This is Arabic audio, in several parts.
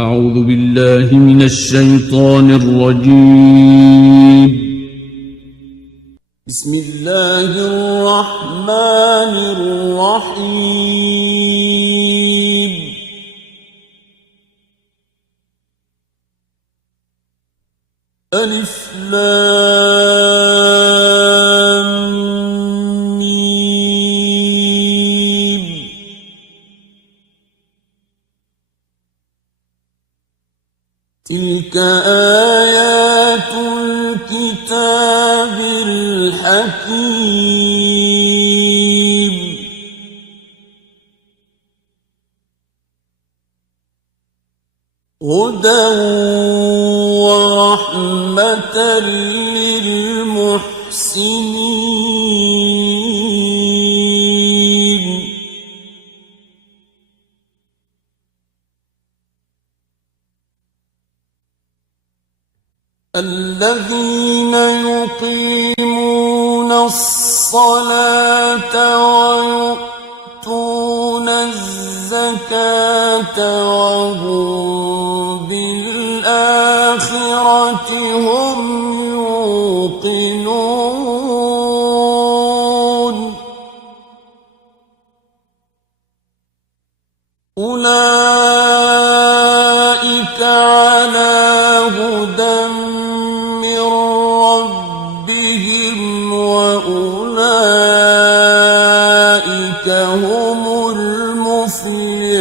أعوذ بالله من الشيطان الرجيم. بسم الله الرحمن الرحيم. ألف لام ميم. تلك آيات الكتاب الحكيم. هدى ورحمة للمحسنين. الذين يقيمون الصلاة ويؤتون الزكاة وهم بالآخرة هم يوقنون. أولئك على هدى من ربهم وأولئك هم المفلحون.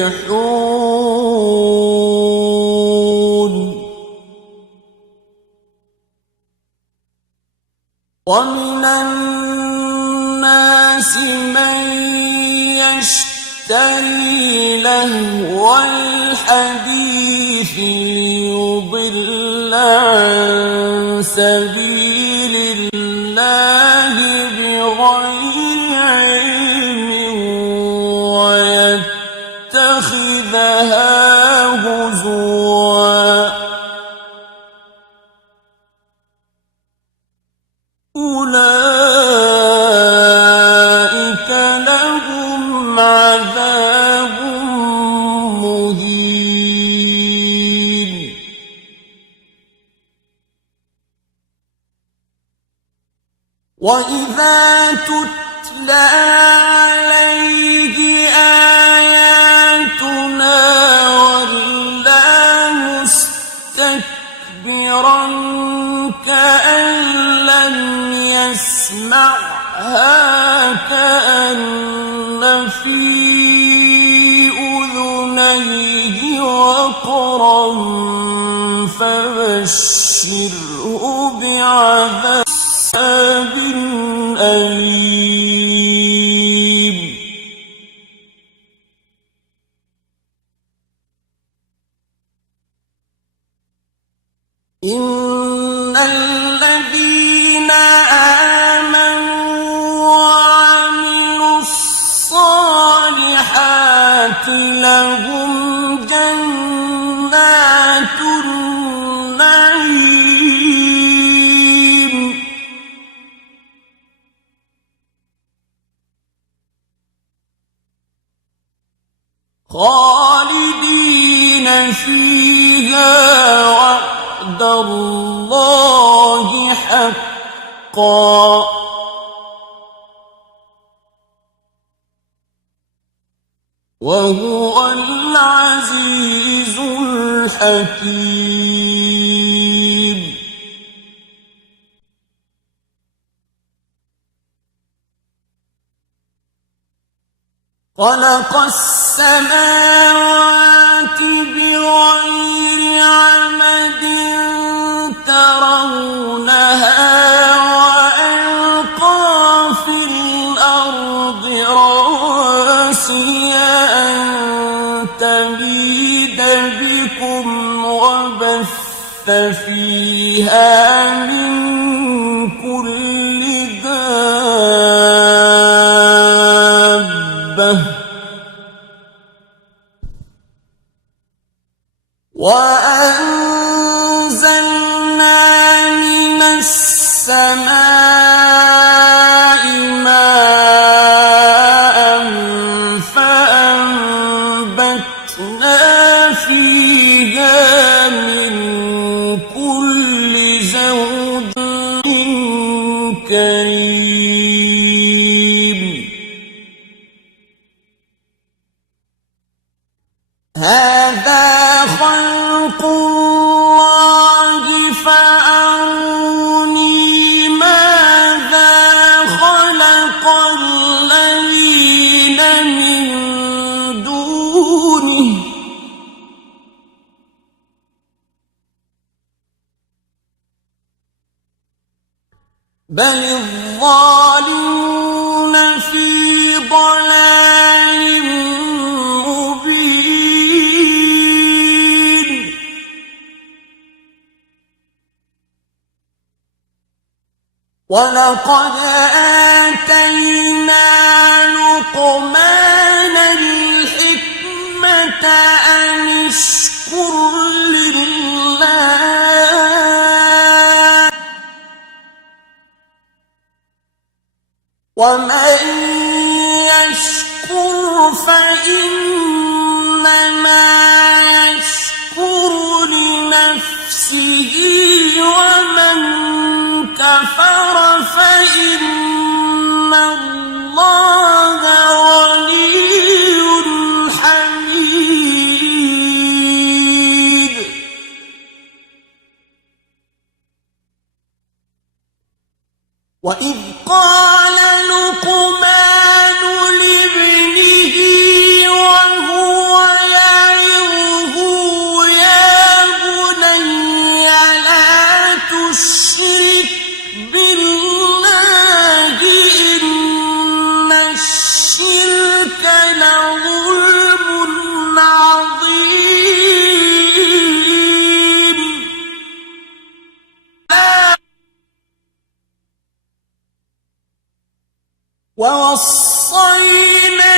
ومن الناس من يشتري لهو الحديث ليضل عن سبيل الله بغير علم ويتخذها هزوا. أولئك لهم عذاب مهين. وإذا تتلى عليه آياتنا ولى مستكبرا كأن لم يسمعها كأن في أذنيه وقرا فبشره بعذاب أليم. إن الذين آمنوا وعملوا الصالحات لهم جنات النعيم خالدين فيها وعد الله حقا وهو العزيز الحكيم. خلق السماوات بغير عمد ترونها وألقى في الأرض رواسي أن تميد بكم وبث فيها من كل دابة وأنزلنا من السماء ماء فأنبتنا فيه فيها من كل زوج كريم هذا خلق الله فأروني ماذا خلق الذين من دونه بل الظالمون في ضلال مبين ولقد آتينا لقمان الحكمة أن اشكر لله ومن يشكر فإنما يشكر لنفسه ومن كفر فإن الله غني حميد وإذ قال لقمان لابنه وهو يعظه يا بني لا تشرك بالله إن الشرك لظلم عظيم ووصينا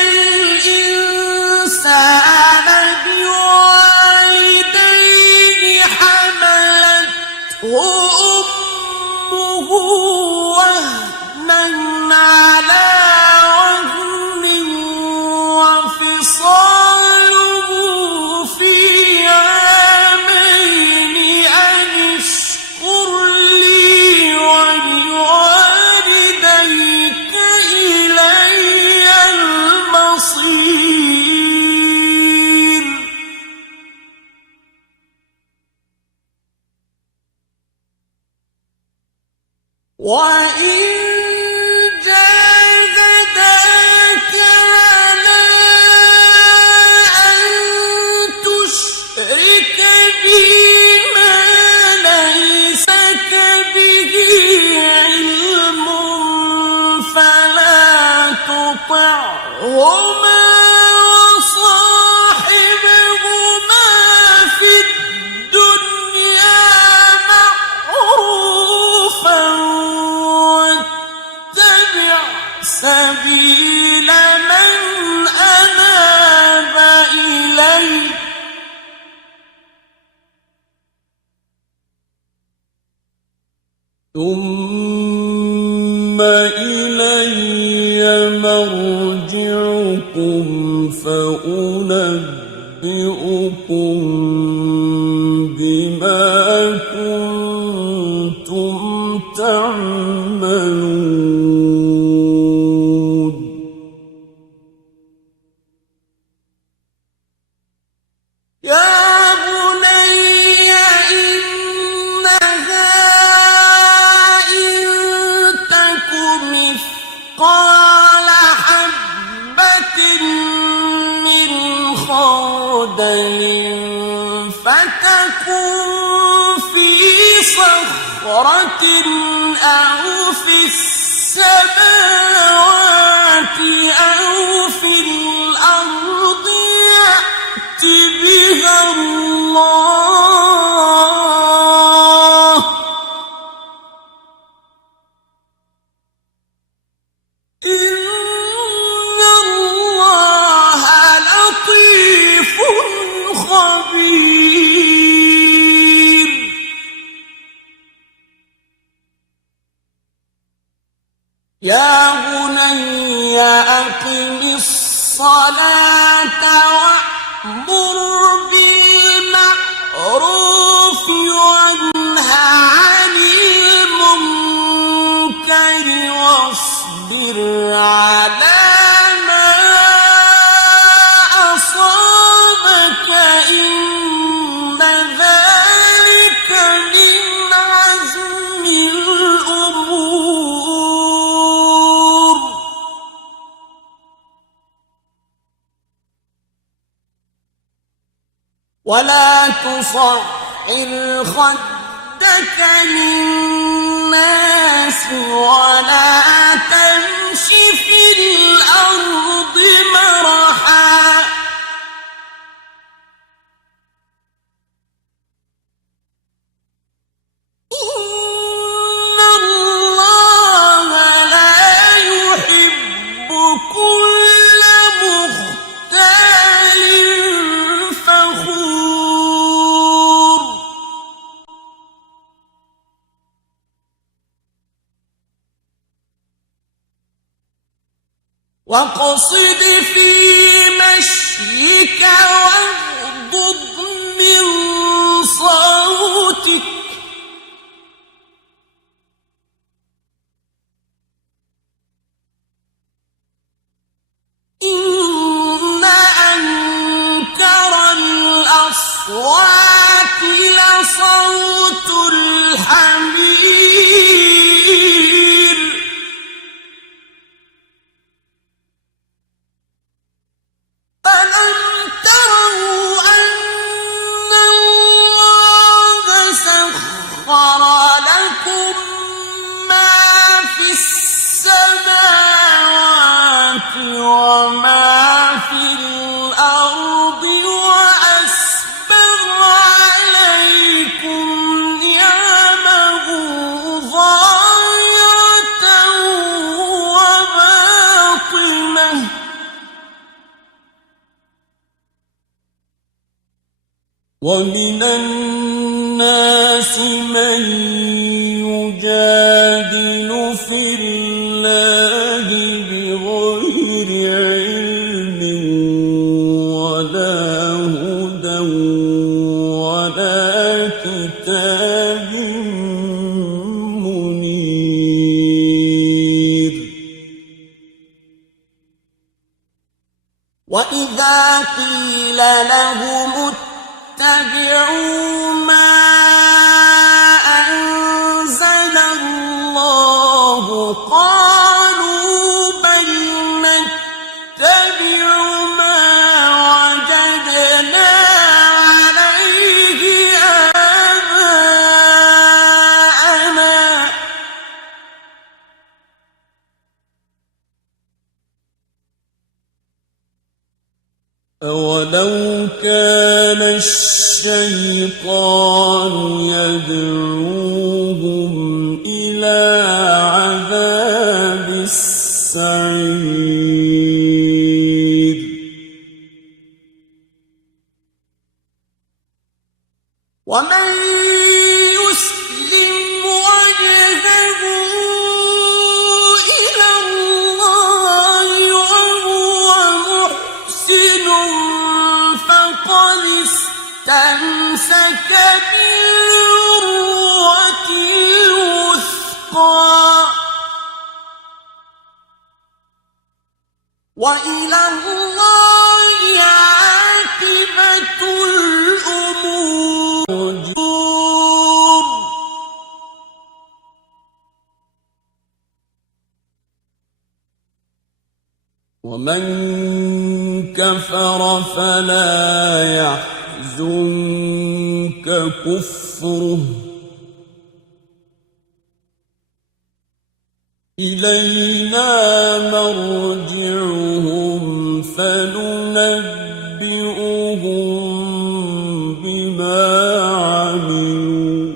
الإنسان بوالديه حملته أمه وهنا على وهن وفصاله في عامين أن اشكر لي ولوالديك إلي المصير وإن جاهداك على أن تشرك بي ما ليس لك به علم فلا تطعهما وصاحبهما في الدنيا معروفا واتبع سبيل من أناب إلي ثم إلي مرجعكم فأنبئكم بما كنتم تعملون يا بني إنها إن تك مثقال حبة من خردل فتكن في صخرة أو في السماوات أو في الأرض يأت بها الله إن الله لطيف خبير يا بني أقم الصلاة وأمر بالمعروف ولا تصعر خدك للناس ولا تمش في الأرض مرحا إن الله لا يحب كل مختال فخور واقصد في مشيك واغضض من صوتك إن أنكر الأصوات لصوت الحمير ألم تروا أن الله سخر لكم ما في السماوات وما في الأرض وأسبغ عليكم نعمه ظاهرة وباطنة ومن الناس من يجادل في الله بغير علم ولا هدى ولا كتاب منير وإذا قيل لهم اتبعوا ما أنزل الله قالوا بل نتبع ما وجدنا عليه آباءنا أولو كان الشيطان يدعوهم إلى عذاب السعير ومن يسلم وجهه إلى الله وهو محسن فقد استمسك بالعروة الوثقى وإلى الله عاقبة الأمور ومن كفر فلا يحزنك كفره إلينا مرجعهم فننبئهم بما عملوا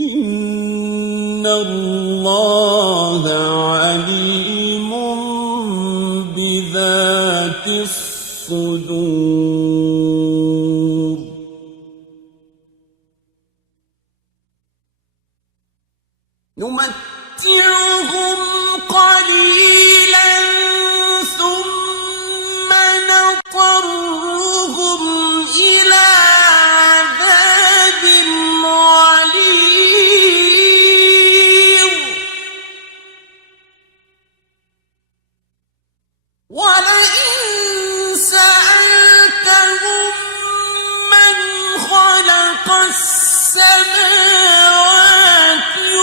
إن الله عليم بذات الصدور نمتعهم قليلا ثم نضطرهم إلى عذاب غليظ ولئن سألتهم من خلق السماوات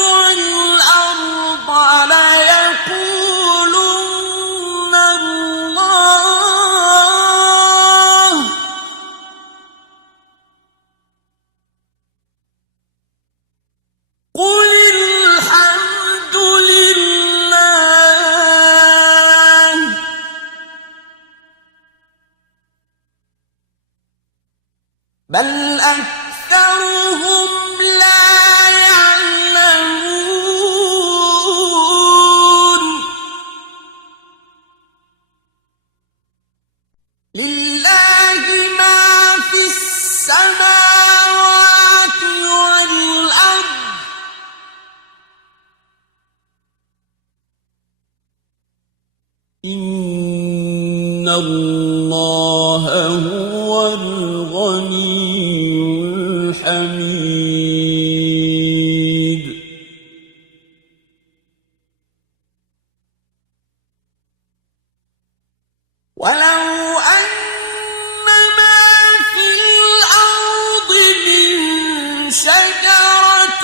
والأرض ليقولن الله بل أكثرهم لا يعلمون لله ما في السماوات والأرض إن الله هو الغني الحميد ولو أن ما في الأرض من شجرة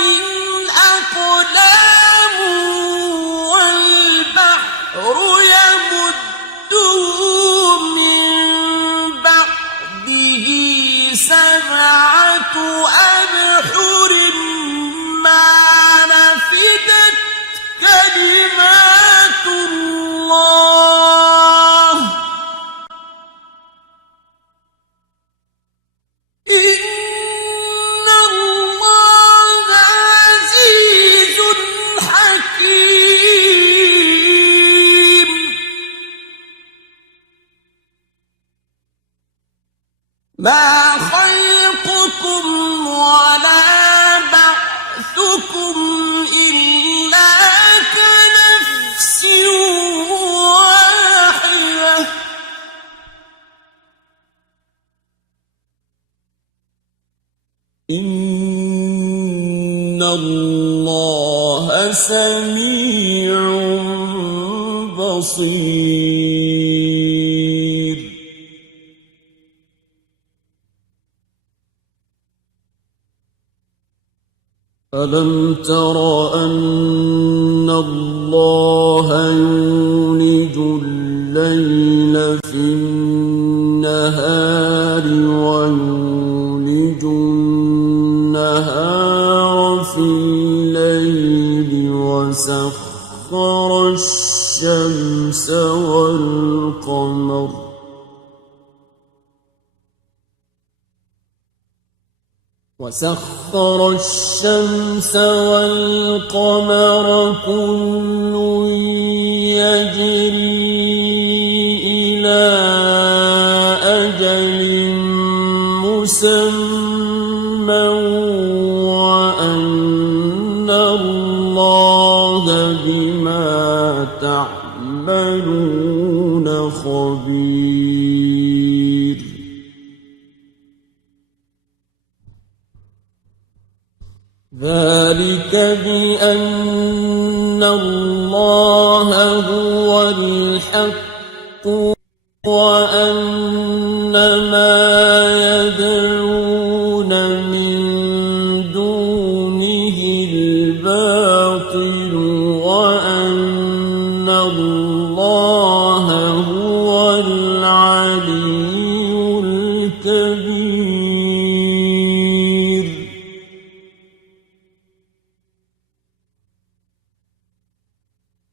أقلام والبحر يمده من بعده سبعة أبحر ما نفدت كلمات الله إن الله عزيز حكيم ما خلقكم ولا بعثكم إلا كنفس واحدة إن الله سميع بصير ألم تر أن الله يولج الليل في النهار ويولج النهار في الليل وسخر الشمس والقمر كل يجري إلى أجل مسمى وأن الله بما تعملون خبير ذلك بأن الله هو الحق وأن ما يدعون من دونه الباطل وأن الله هو العلي الكبير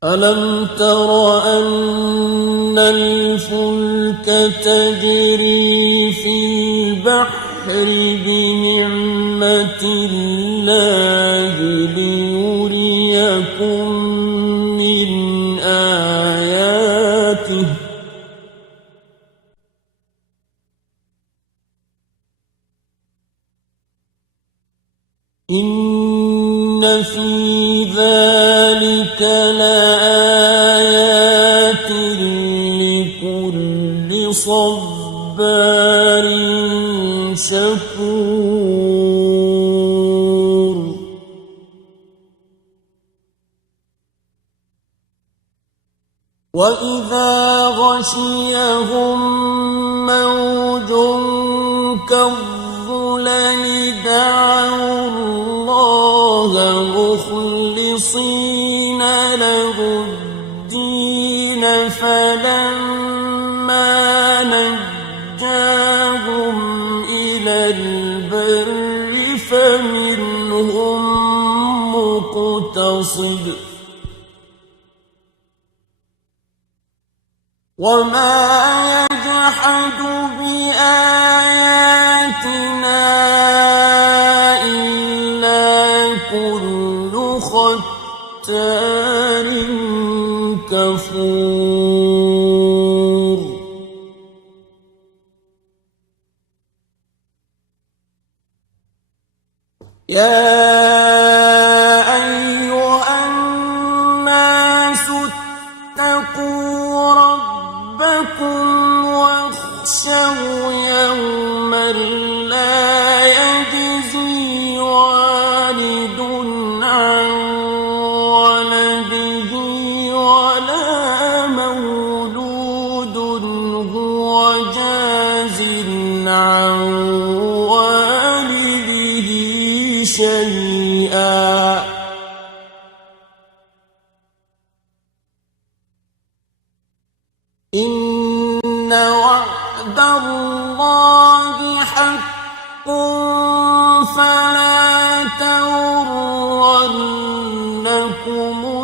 ألم تر أن الفلك تجري في البحر بنعمة الله ليريكم من آياته إن في ذلك لآيات لكل صبار شكور وإذا غشيهم موج كالظلل دعوا الله مخلصين له الدين فلما نجاهم إلى البر فمنهم مقتصد وما يجحد بآياتنا يا أيها الناس اتقوا ربكم واخشوا يوما لا يجزي والد عن ولده ولا مولود هو جاز عن والده شيئا إن وعد الله حق فلا تغرنكم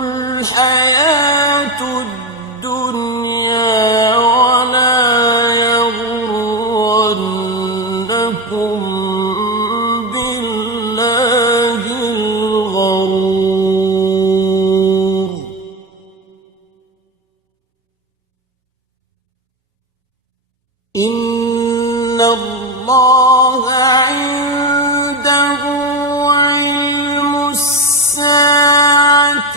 الحياة الدنيا ولا يغرنكم بالله الغرور إن الله عنده علم الساعة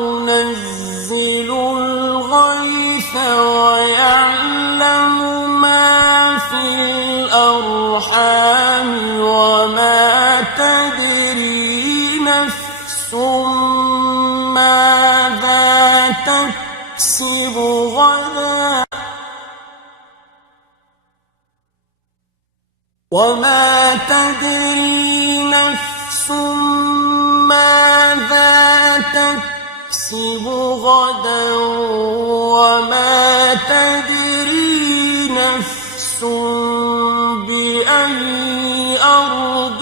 وينزل الغيث ويعلم ما في الأرحام وما تدري نفس ماذا تكسب غدا وما تدري نفس ماذا تكسب غدا وما تدري نفس بأي أرض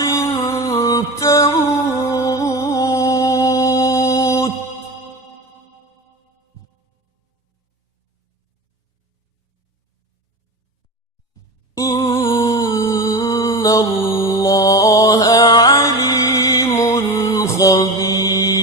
تموت إن الله عليم خبير